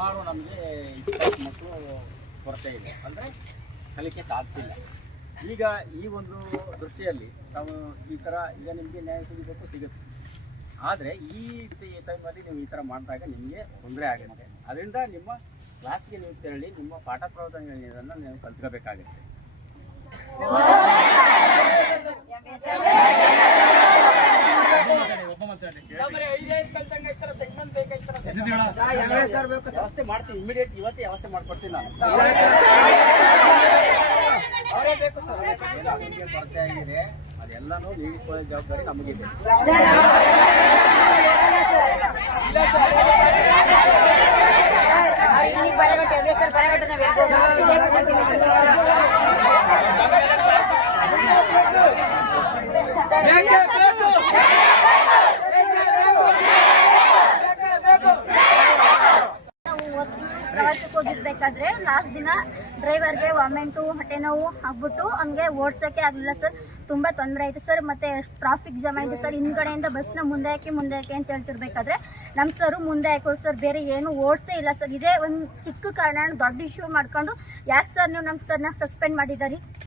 ಸುಮಾರು ನಮಗೆ 20 ಮಕ್ಕಳು ಕೊರತೆ ಇದೆ, ಅಂದರೆ ಕಲಿಕೆ ಸಾಧಿಸಿಲ್ಲ. ಈಗ ಈ ಒಂದು ದೃಷ್ಟಿಯಲ್ಲಿ ನಾವು ಈ ಥರ ಈಗ ನಿಮಗೆ ನ್ಯಾಯ ಸಿಗುತ್ತೆ, ಆದರೆ ಈ ಟೈಮಲ್ಲಿ ನೀವು ಈ ಥರ ಮಾಡಿದಾಗ ನಿಮಗೆ ತೊಂದರೆ ಆಗುತ್ತೆ. ಅದರಿಂದ ನಿಮ್ಮ ಕ್ಲಾಸ್ಗೆ ನೀವು ತೆರಳಿ ನಿಮ್ಮ ಪಾಠ ಪ್ರವಚನಗಳನ್ನು ನೀವು ಕಲ್ತ್ಕೋಬೇಕಾಗುತ್ತೆ. ವ್ಯವಸ್ಥೆ ಮಾಡ್ತೀನಿ, ಇಮಿಡಿಯೇಟ್ ಇವತ್ತೇ ವ್ಯವಸ್ಥೆ ಮಾಡ್ಕೊಡ್ತೀನಿ ನಾನು. ಕೊರತೆ ಆಗಿದೆ, ಅದೆಲ್ಲನೂ ನೀಡಿಕೊಳ್ಳೋ ಜವಾಬ್ದಾರಿ ನಮಗಿದೆ. ಪ್ರವಾಸಕ್ಕೆ ಹೋಗಿರ್ಬೇಕಾದ್ರೆ ಲಾಸ್ಟ್ ದಿನ ಡ್ರೈವರ್ಗೆ ವಾಮೆಂಟು ಹೊಟ್ಟೆ ನೋವು ಆಗ್ಬಿಟ್ಟು ಹಂಗೆ ಓಡ್ಸೋಕ್ಕೆ ಆಗಲಿಲ್ಲ ಸರ್. ತುಂಬ ತೊಂದರೆ ಆಯಿತು ಸರ್. ಮತ್ತು ಟ್ರಾಫಿಕ್ ಜಾಮ್ ಆಯಿತು ಸರ್. ಹಿಂದ್ಗಡೆಯಿಂದ ಬಸ್ನ ಮುಂದೆ ಹಾಕಿ ಅಂತ ಹೇಳ್ತಿರ್ಬೇಕಾದ್ರೆ ನಮ್ಮ ಸರು ಮುಂದೆ ಹಾಕೋರು ಸರ್. ಬೇರೆ ಏನು ಓಡಿಸೇ ಇಲ್ಲ ಸರ್. ಇದೇ ಒಂದು ಚಿಕ್ಕ ಕಾರಣ ದೊಡ್ಡ ಇಶ್ಯೂ ಮಾಡ್ಕೊಂಡು ಯಾಕೆ ಸರ್ ನೀವು ನಮ್ಮ ಸರ್ನ ಸಸ್ಪೆಂಡ್ ಮಾಡಿದ್ದೀರಿ?